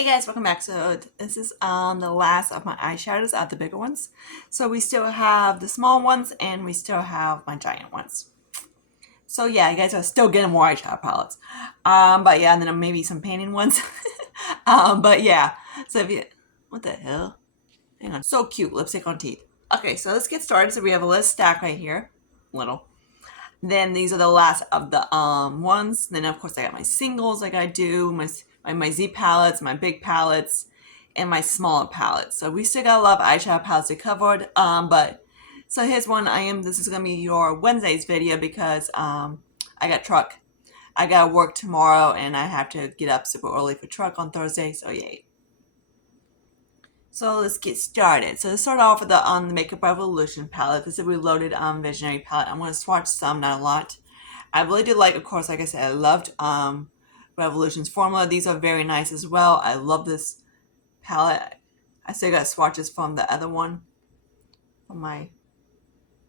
Hey guys, welcome back. So this is the last of my eyeshadows out the bigger ones. So we still have the small ones and we still have my giant ones. So yeah, you guys are still getting more eyeshadow palettes. But yeah, and then maybe some painting ones. But yeah, so if you, what the hell? Hang on, so cute, lipstick on teeth. Okay, so let's get started. So we have a little stack right here, little. Then these are the last of the ones. Then of course I got my singles like I do, my Z palettes, my big palettes, and my smaller palettes. So we still got a lot of eyeshadow palettes to cover. But so here's one. This is gonna be your Wednesday's video because I got truck. I gotta work tomorrow and I have to get up super early for truck on Thursday. So yay. So let's get started. So let's start off with the Makeup Revolution palette. This is a reloaded Visionary palette. I'm going to swatch some, not a lot. I really did like, of course, like I said, I loved Revolution's formula. These are very nice as well. I love this palette. I still got swatches from the other one, from my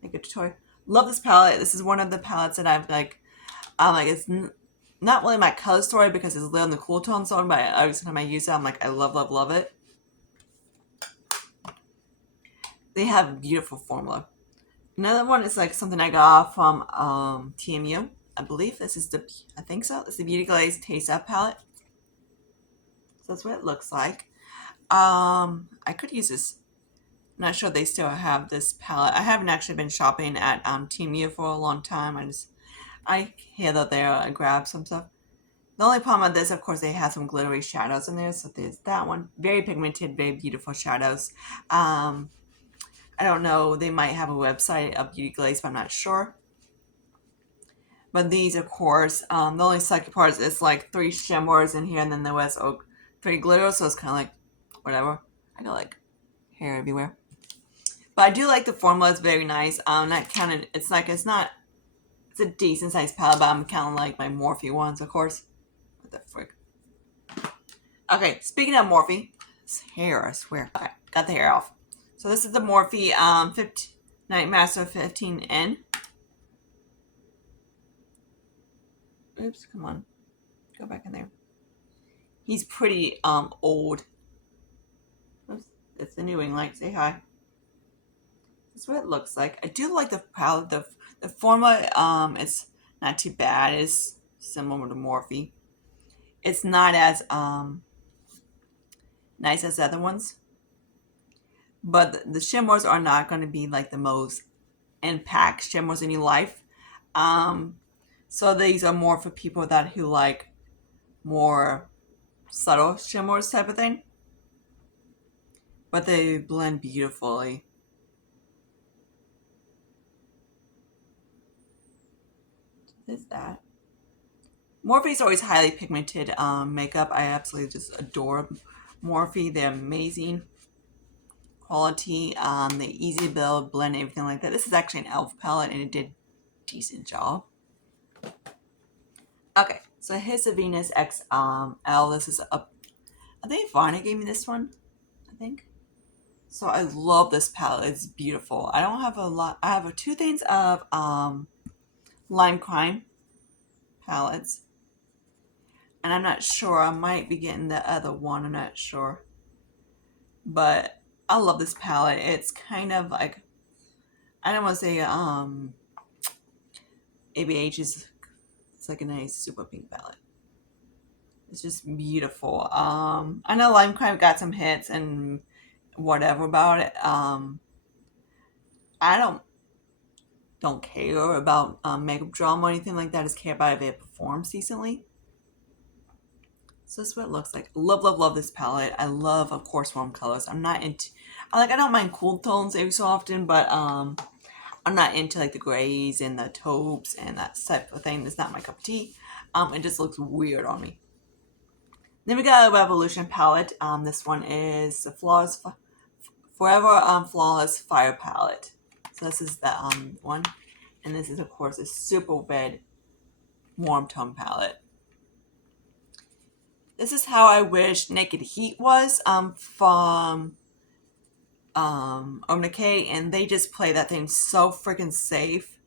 makeup tutorial. Love this palette. This is one of the palettes that I've it's not really my color story because it's lit on the cool tone zone, but every time I use it, I'm like, I love, love, love it. They have beautiful formula. Another one is like something I got from TMU. I believe this is I think so. It's the Beauty Glaze Taste Up palette. So that's what it looks like. I could use this. I'm not sure they still have this palette. I haven't actually been shopping at TMU for a long time. I hear that there. I grab some stuff. The only problem with this, of course, they have some glittery shadows in there. So there's that one. Very pigmented, very beautiful shadows. I don't know. They might have a website of Beauty Glaze, but I'm not sure. But these, of course, the only sucky part is like 3 shimmers in here, and then the rest are 3 glitters, so it's kind of like, whatever. I got like hair everywhere. But I do like the formula. It's very nice. It's a decent sized palette, but I'm counting like my Morphe ones, of course. What the frick? Okay, speaking of Morphe, this hair, I swear. Okay, got the hair off. So this is the Morphe Night Master 15N. Oops, come on. Go back in there. He's pretty old. Oops, it's the New England. Say hi. That's what it looks like. I do like the palette. The formula, it's not too bad. It's similar to Morphe. It's not as nice as the other ones. But the shimmers are not going to be like the most impact shimmers in your life. So these are more for people who like more subtle shimmers type of thing. But they blend beautifully. What is that? Morphe's always highly pigmented makeup. I absolutely just adore Morphe. They're amazing quality. They're easy to build, blend, everything like that. This is actually an e.l.f. palette, and it did a decent job. Okay, so here's the Venus XL. This is I think Varna gave me this one. I think. So I love this palette. It's beautiful. I don't have a lot. I have 2 things of Lime Crime palettes. And I'm not sure. I might be getting the other one. I'm not sure. But I love this palette. It's kind of like, I don't want to say ABH is, it's like a nice super pink palette. It's just beautiful. I know Lime Crime got some hits and whatever about it. I don't care about makeup drama or anything like that. I just care about if it performs decently. So this is what it looks like. Love, love, love this palette. I love, of course, warm colors. I don't mind cool tones every so often, but I'm not into like the grays and the taupes and that type of thing. It's not my cup of tea. It just looks weird on me. Then we got a Revolution palette. This one is the Forever Flawless Fire palette. So this is the one, and this is of course a super red warm tone palette. This is how I wish Naked Heat was from Urban Decay, and they just play that thing so freaking safe.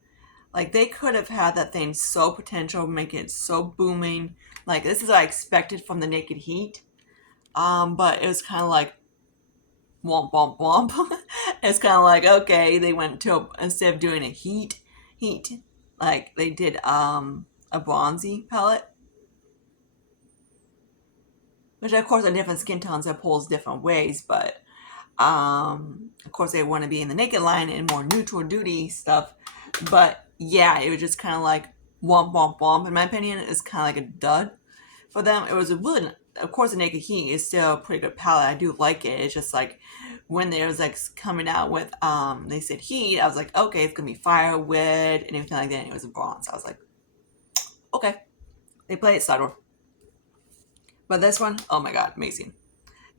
Like they could have had that thing so potential, make it so booming. Like this is what I expected from the Naked Heat. But it was kind of like womp womp womp. It's kind of like, okay, they went to, instead of doing a heat, like they did a bronzy palette, which of course are different skin tones that pulls different ways, but of course they want to be in the naked line and more neutral duty stuff. But yeah, it was just kind of like womp womp womp. In my opinion, it's kind of like a dud for them. It was a really, of course, the Naked Heat is still a pretty good palette. I do like it. It's just like when they was like coming out with they said heat, I was like, okay, it's gonna be firewood and everything like that. And it was a bronze. I was like, okay, they play it subtle. But this one, oh my god, amazing.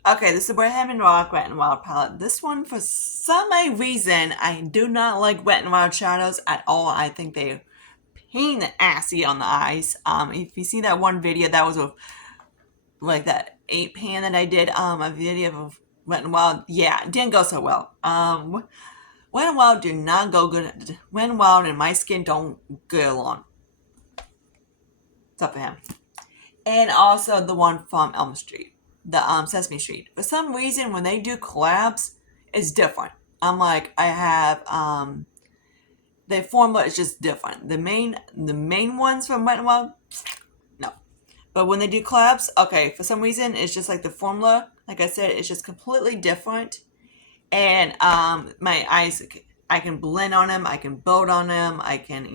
Okay, this is Bohemian Rock Wet and Wild palette. This one, for some reason, I do not like Wet and Wild shadows at all. I think they pain the assy on the eyes. If you see that one video, that was with like that 8 pan that I did, a video of Wet and Wild. Yeah, it didn't go so well. Wet and Wild did not go good. Wet and Wild and my skin don't get along. It's up for him. And also the one from Elm Street, the Sesame Street. For some reason, when they do collabs, it's different. I'm like, I have the formula is just different. The main ones from Wet and Wild, no. But when they do collabs, okay, for some reason, it's just like the formula. Like I said, it's just completely different. And my eyes, I can blend on them. I can build on them. I can,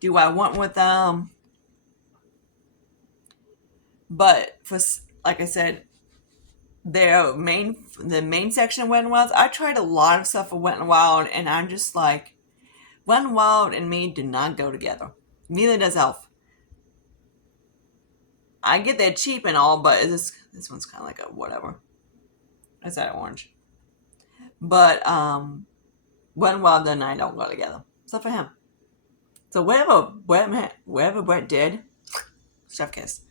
do what I want with them. But for, like I said, the main section of Wet and Wild, I tried a lot of stuff for Wet and Wild, and I'm just like, Wet and Wild and me do not go together. Neither does Elf. I get they're cheap and all, but this one's kind of like a whatever. It's that orange. But Wet and Wild and I don't go together. Except for him. So whatever Brett did, chef kiss.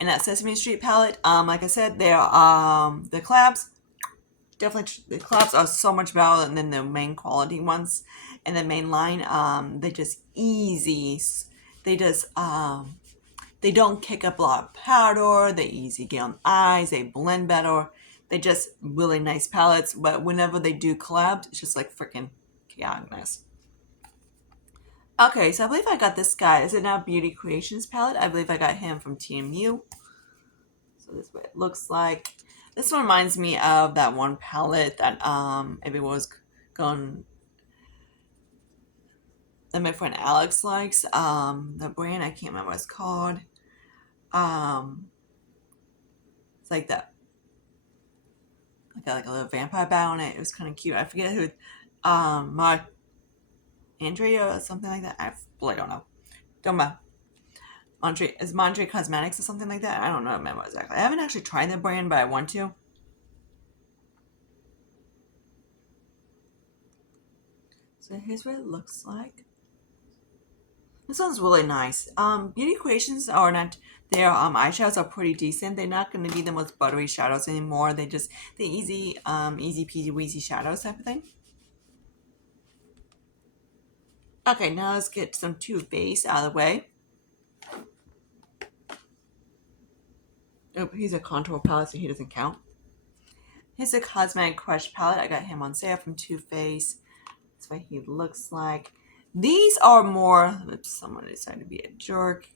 And that Sesame Street palette, like I said, they're the collabs. Definitely, the collabs are so much better than the main quality ones. And the main line, they just easy. They just they don't kick up a lot of powder. They easy get on the eyes. They blend better. They just really nice palettes. But whenever they do collabs, it's just like freaking chaoticness. Okay, so I believe I got this guy. Is it now Beauty Creations palette? I believe I got him from TMU. So this is what it looks like. This one reminds me of that one palette that everyone was going, that my friend Alex likes. The brand, I can't remember what it's called. It's like that. I got like a little vampire bat on it. It was kind of cute. I forget who. Mark Andrea or something like that. I really don't know. Don't know. Is Mondre Cosmetics or something like that? I don't know remember exactly. I haven't actually tried the brand, but I want to. So here's what it looks like. This one's really nice. Beauty Creations are not, their eyeshadows are pretty decent. They're not going to be the most buttery shadows anymore. They just the easy peasy weezy shadows type of thing. Okay, now let's get some Too Faced out of the way. Oh, he's a contour palette, so he doesn't count. Here's a Cosmetic Crush palette. I got him on sale from Too Faced. That's what he looks like. These are more, oops, someone decided to be a jerk,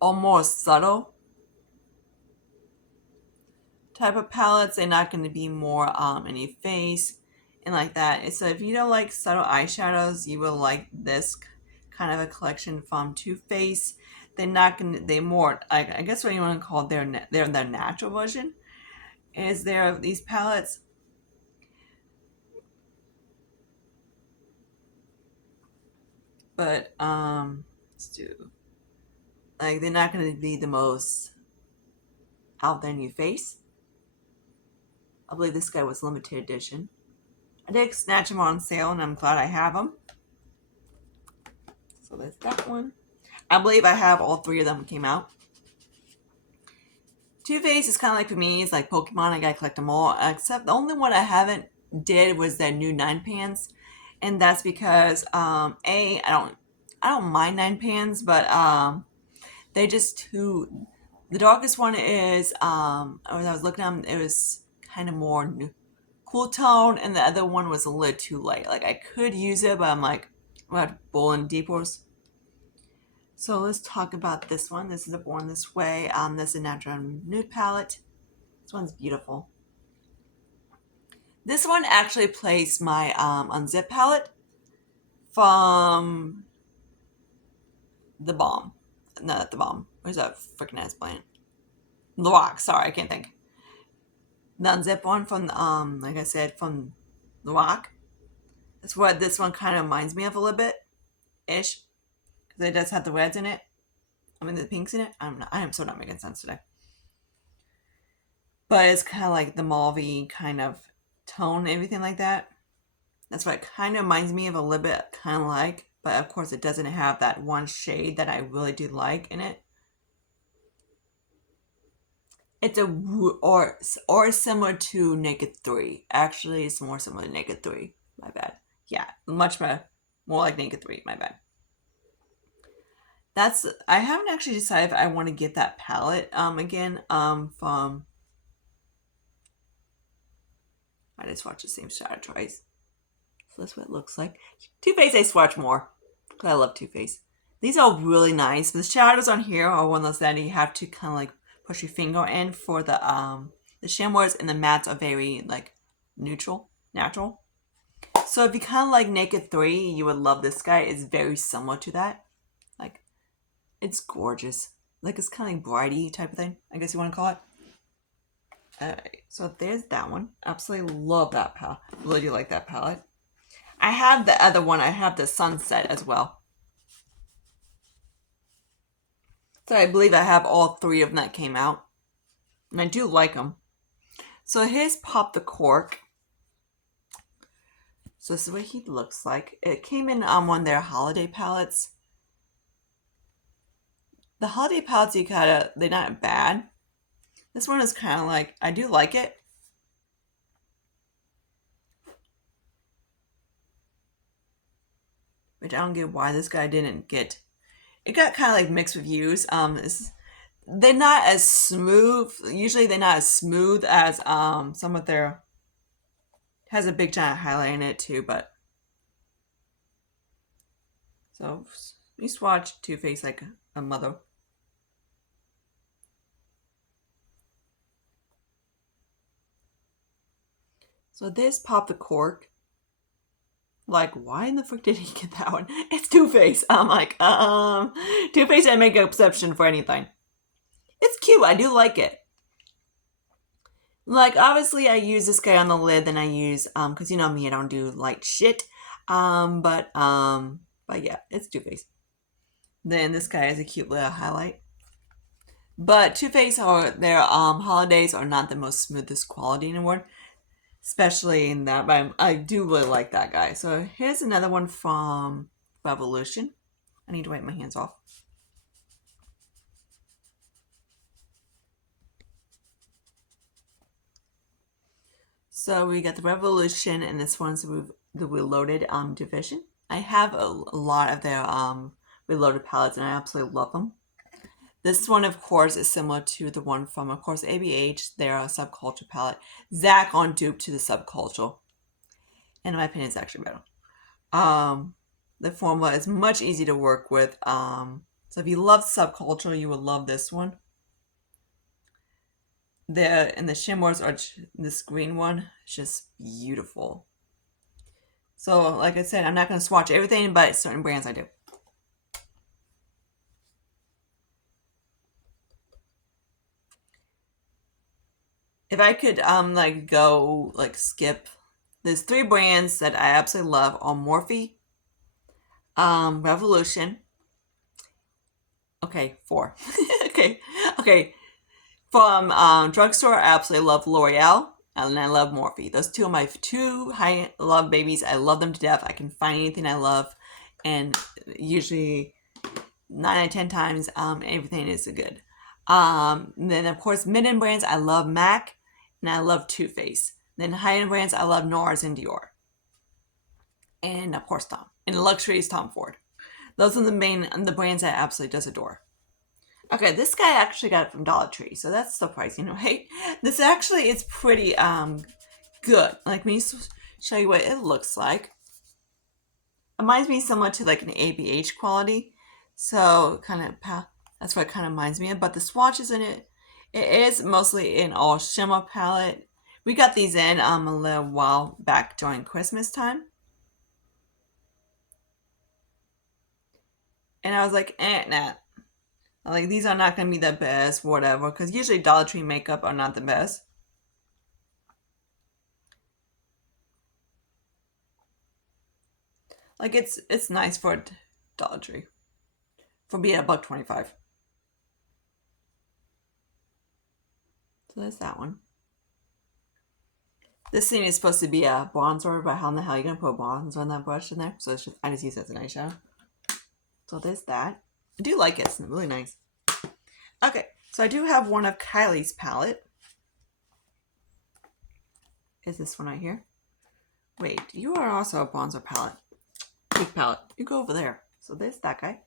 or more subtle type of palettes. They're not going to be more in your face and like that. So if you don't like subtle eyeshadows, you will like this kind of a collection from Too Faced. They're not going to, they're more, I guess what you want to call their natural version is there of these palettes. But let's do, like, they're not going to be the most out there in your face. I believe this guy was limited edition. I did snatch him on sale, and I'm glad I have him. So there's that one. I believe I have all three of them came out. Too Faced is kind of like, for me, it's like Pokemon. I gotta collect them all. Except the only one I haven't did was their new 9 pans, and that's because I don't mind 9 pans, but they just too, The darkest one is, when I was looking at them, it was kind of more cool tone, and the other one was a little too light. Like, I could use it, but I'm like, I'm going to Bold Deepers. So let's talk about this one. This is a Born This Way. This is a natural nude palette. This one's beautiful. This one actually plays my Unzip palette from The Bomb. No, not The Bomb. Where's that freaking ass plant? Lorac. Sorry, I can't think. The Unzip one from, like I said, from Lorac. That's what this one kind of reminds me of a little bit. Ish. Because it does have the reds in it. I mean, the pinks in it. I am so not making sense today. But it's kind of like the mauve kind of tone and everything like that. That's what it kind of reminds me of a little bit, kind of like. But of course, it doesn't have that one shade that I really do like in it. It's or similar to Naked 3. Actually, it's more similar to Naked 3. My bad. Yeah, much better. More like Naked 3. My bad. I haven't actually decided if I want to get that palette again from. I just watched the same shadow twice. So that's what it looks like. Too Faced I swatch more. Because I love Too Faced. These are really nice. But the shadows on here are one of those that you have to kind of like push your finger in for the shimmers, and the mattes are very like neutral, natural. So if you kind of like Naked 3, you would love this guy. It's very similar to that. Like, it's gorgeous. Like, it's kind of like brighty type of thing, I guess you want to call it. Alright, so there's that one. Absolutely love that palette. Really do like that palette. I have the other one. I have the Sunset as well. So I believe I have all 3 of them that came out. And I do like them. So here's Pop the Cork. So this is what he looks like. It came in one of their holiday palettes. The holiday palettes, they're not bad. This one is kind of like, I do like it. Which I don't get why this guy didn't get. It got kind of like mixed reviews. They're not as smooth. Usually they're not as smooth as some of their. Has a big giant highlight in it too, but. So you swatch Too Faced like a mother. So this Pop the Cork. Like, why in the frick did he get that one? It's Too Faced. I'm like, Too Faced, I make an exception for anything. It's cute. I do like it. Like, obviously, I use this guy on the lid, then I use, because you know me, I don't do light shit. But yeah, it's Too Faced. Then this guy is a cute little highlight. But Too Faced, their holidays are not the most smoothest quality anymore, especially in that. But I do really like that guy. So here's another one from Revolution. I need to wipe my hands off. So we got the Revolution, and this one's the Reloaded division. I have a lot of their Reloaded palettes, and I absolutely love them. This one, of course, is similar to the one from, of course, ABH. They're a Subculture palette. Zach on dupe to the Subculture. And in my opinion, it's actually better. The formula is much easier to work with. So if you love Subculture, you will love this one. And the shimmers are this green one. It's just beautiful. So, like I said, I'm not going to swatch everything, but certain brands I do. If I could like go like skip, there's 3 brands that I absolutely love are Morphe, Revolution. Okay, 4. okay. From drugstore, I absolutely love L'Oreal, and I love Morphe. Those 2 are my 2 high love babies. I love them to death. I can find anything I love, and usually 9 out of 10 times, everything is good. Then of course, mid-end brands, I love MAC, and I love Too Faced. Then high-end brands, I love NARS and Dior. And of course, Tom. And luxury is Tom Ford. Those are the brands I absolutely just adore. Okay, this guy actually got it from Dollar Tree, so that's surprising, right? This actually is pretty good. Like, let me show you what it looks like. It reminds me somewhat to like an ABH quality, so kind of that's what it kind of reminds me of. But the swatches in it, it is mostly in all shimmer palette. We got these in a little while back during Christmas time, and I was like, nah. Like, these are not gonna be the best, whatever, because usually Dollar Tree makeup are not the best. Like, it's nice for Dollar Tree for being $1.25. So there's that one. This thing is supposed to be a bronzer, but how in the hell are you gonna put bronzer on that brush in there? So it's just, I just use it as an eyeshadow. So there's that. I do like it. It's really nice. Okay, so I do have one of Kylie's palette. Is this one right here? Wait, you are also a bronzer palette. Big palette. You go over there. So there's that guy.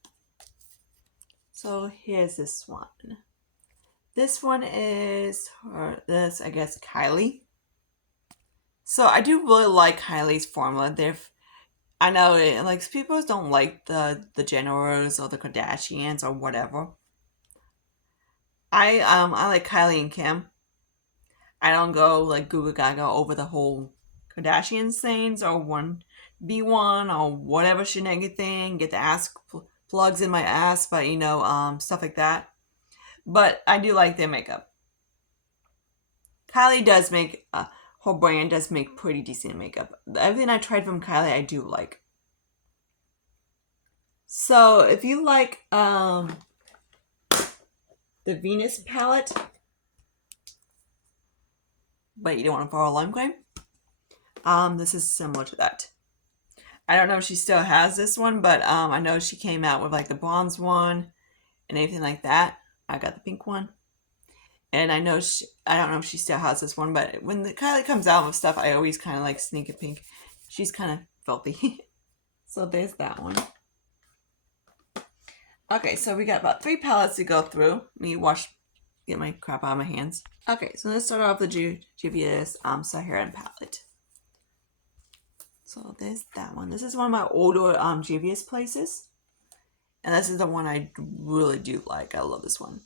So here's this one. This one is this, I guess, Kylie. So I do really like Kylie's formula. I know like people don't like the Jenners or the Kardashians or whatever. I like Kylie and Kim. I don't go like Google Gaga over the whole Kardashian things or one B1 or whatever shenanigan thing. Get the ass plugs in my ass, but stuff like that. But I do like their makeup. Kylie does make her brand does make pretty decent makeup. Everything I tried from Kylie, I do like. So if you like the Venus palette, but you don't want to borrow lime cream, this is similar to that. I don't know if she still has this one, but I know she came out with like the bronze one and anything like that. I got the pink one. And I don't know if she still has this one, but when the Kylie comes out with stuff, I always kind of like sneak a pink. She's kind of filthy. So there's that one. Okay, so we got about 3 palettes to go through. Let me get my crap out of my hands. Okay, so let's start off with the Juvia's Saharan palette. So there's that one. This is one of my older Juvia's places. And this is the one I really do like. I love this one.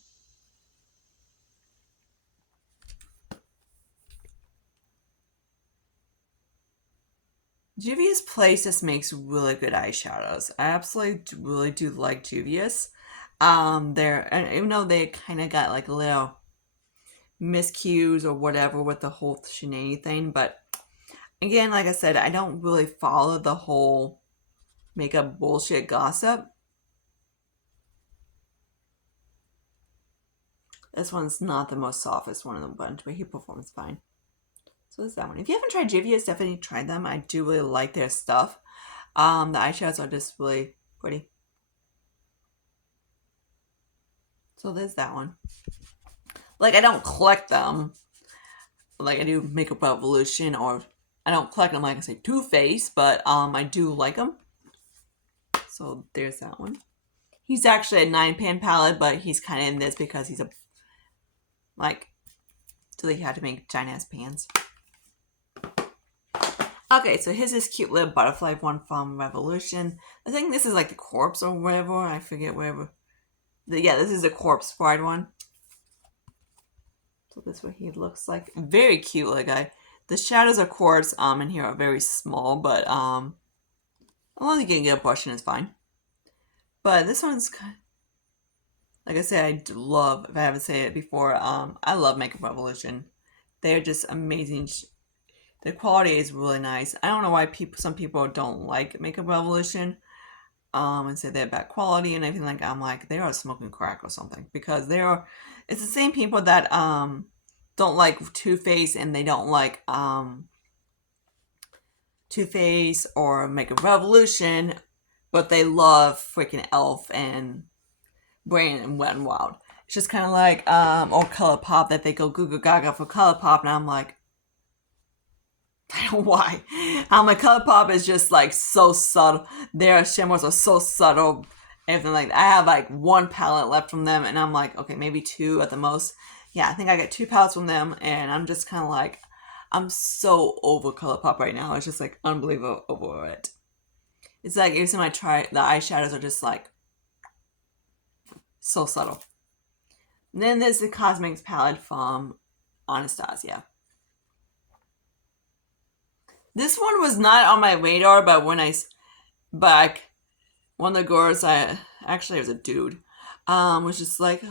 Juvia's Place just makes really good eyeshadows. I absolutely really do like Juvia's. And even though they kind of got like a little miscues or whatever with the whole shenanigan thing, but again, like I said, I don't really follow the whole makeup bullshit gossip. This one's not the most softest one of the bunch, but he performs fine. So there's that one. If you haven't tried Juvia's, definitely try them. I do really like their stuff. The eyeshadows are just really pretty. So there's that one. Like, I don't collect them like I do Makeup Revolution, or I don't collect them like I say Too Faced, but I do like them. So there's that one. He's actually a 9-pan palette, but he's kind of in this because he's so they had to make giant ass pans. Okay, so here's this cute little butterfly one from Revolution. I think this is like the corpse or whatever. I forget whatever. Yeah, this is the corpse bride one. So this is what he looks like. Very cute little guy. The shadows of course in here are very small, but as long as you can get a brush in, it's fine. But this one's kind of, like I said, I love, if I haven't said it before, I love Makeup Revolution. They're just amazing. The quality is really nice. I don't know why some people don't like Makeup Revolution and say they're bad quality and everything like that. I'm like, they are smoking crack or something, because it's the same people that don't like Too Faced, and they don't like Too Faced or Makeup Revolution, but they love freaking Elf and Brand and Wet n Wild. It's just kind of like or ColourPop, that they go Google Gaga for ColourPop, and I'm like, I don't know why. My ColourPop is just like so subtle. Their shimmers are so subtle, everything like that. I have like one palette left from them, and I'm like, okay, maybe two at the most. Yeah, I think I got 2 palettes from them, and I'm just kind of like, I'm so over ColourPop right now. It's just like unbelievable over it. It's like every time I try, the eyeshadows are just like so subtle. And then there's the Cosmetics palette from Anastasia. This one was not on my radar, but one of the girls, actually it was a dude, was just like,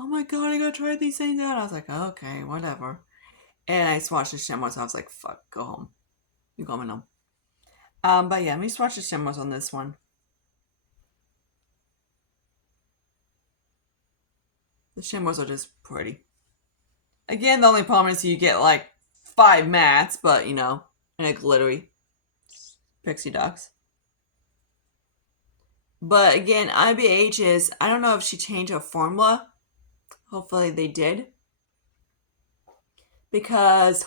oh my god, I gotta try these things out. I was like, okay, whatever. And I swatched the shimmers, so I was like, fuck, go home. You going home. But yeah, let me swatch the shimmers on this one. The shimmers are just pretty. Again, the only problem is you get like 5 mattes, but and a glittery pixie dust. But again, IBH is, I don't know if she changed her formula. Hopefully they did. Because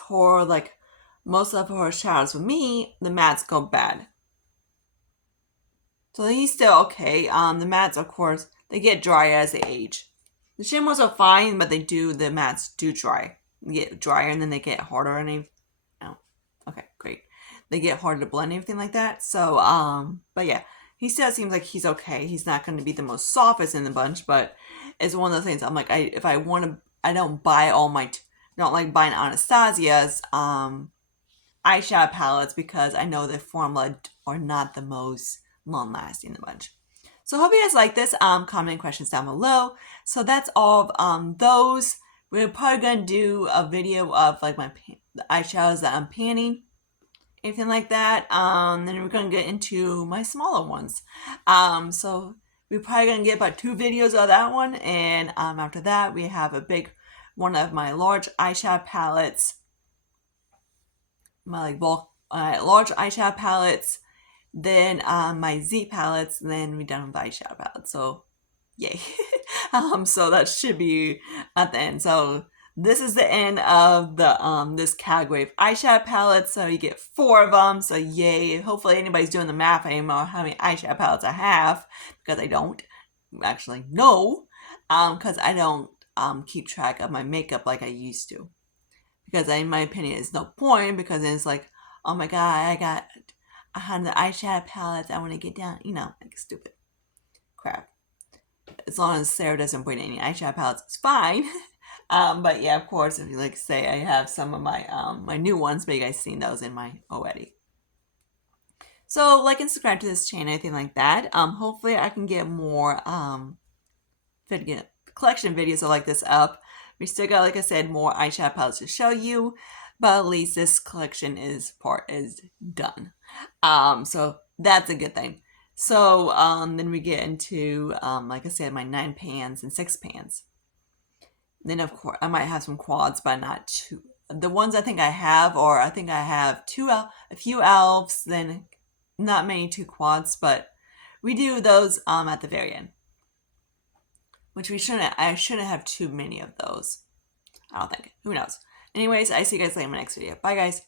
most of her shadows for me, the mattes go bad. So he's still okay. The mattes, of course, they get drier as they age. The shimmers are fine, but the mattes do dry. They get drier and then they get harder and okay, great. They get harder to blend and everything like that. So, but yeah, he still seems like he's okay. He's not going to be the most softest in the bunch, but it's one of those things. I'm like, if I want to, I don't buy don't like buying Anastasia's eyeshadow palettes because I know the formula are not the most long lasting in the bunch. So I hope you guys like this. Comment questions down below. So that's all of those. We're probably gonna do a video of like the eyeshadows that I'm panning, anything like that. Then we're gonna get into my smaller ones. So we're probably gonna get about 2 videos of that one, and after that we have a big one of my large eyeshadow palettes, my large eyeshadow palettes, then my Z palettes, and then we're done with the eyeshadow palette. So yay. So that should be at the end. So this is the end of the this category of eyeshadow palettes. So you get 4 of them. So yay. Hopefully anybody's doing the math anymore how many eyeshadow palettes I have, because I don't actually know, because I don't keep track of my makeup like I used to. Because in my opinion, it's no point, because then it's like, oh my god, I got 100 eyeshadow palettes. I want to get down, like stupid crap. As long as Sarah doesn't bring any eyeshadow palettes, it's fine. But yeah, of course, if you like say, I have some of my my new ones, but you guys seen those in my already. So like and subscribe to this channel, anything like that. Hopefully I can get more collection videos like this up. We still got, like I said, more eyeshadow palettes to show you, but at least this collection is done. So that's a good thing. So then we get into like I said, my 9 pans and 6 pans. Then of course I might have some quads, but not too. The ones I think I have, or I think I have a few elves, then not many 2 quads, but we do those at the very end. Which I shouldn't have too many of those. I don't think. Who knows? Anyways, I see you guys later in my next video. Bye guys.